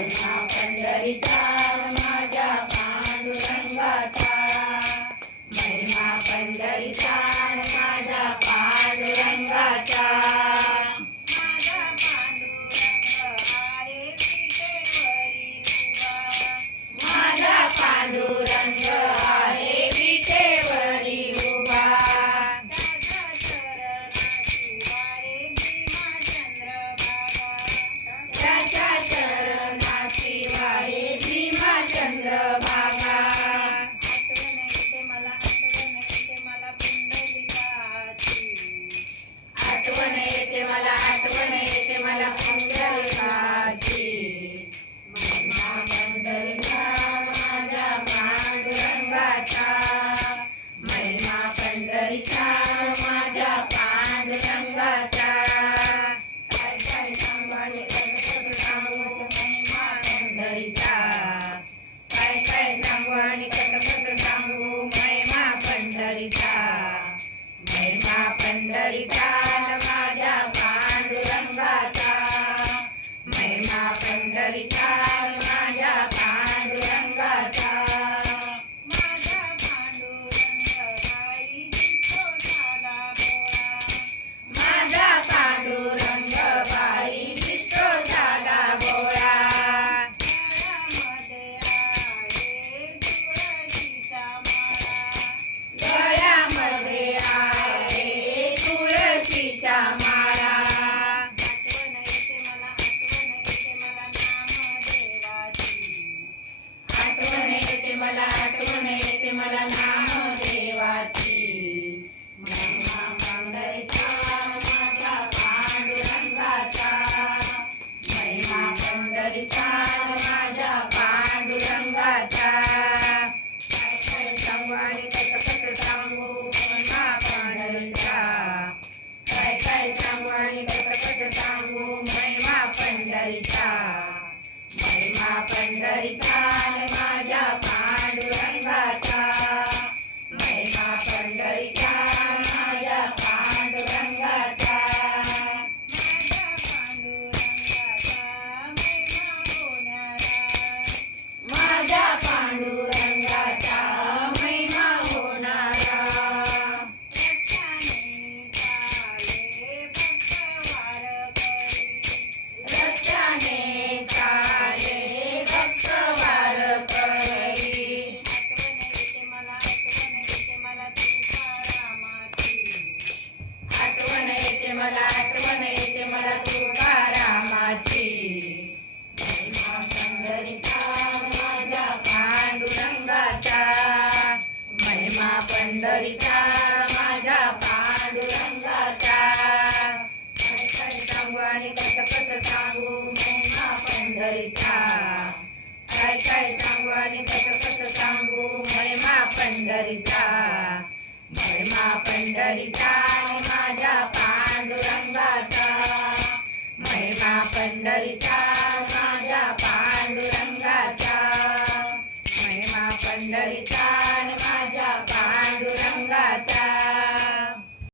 跟他分了一家 पंढरीचा माझ्या पांडुरंगाचा. महिमा पंढरीचा पंढरीचा. महिमा पंढरीचा माझ्या पांडुरंगाचा. महिमा पंढरीचा काय काय सांगू आणि कसं कसं सांगू? महिमा पंढरीचा. महिमा पंढरीचा माझ्या पांडुरंगाचा. महिमा पंढरीचा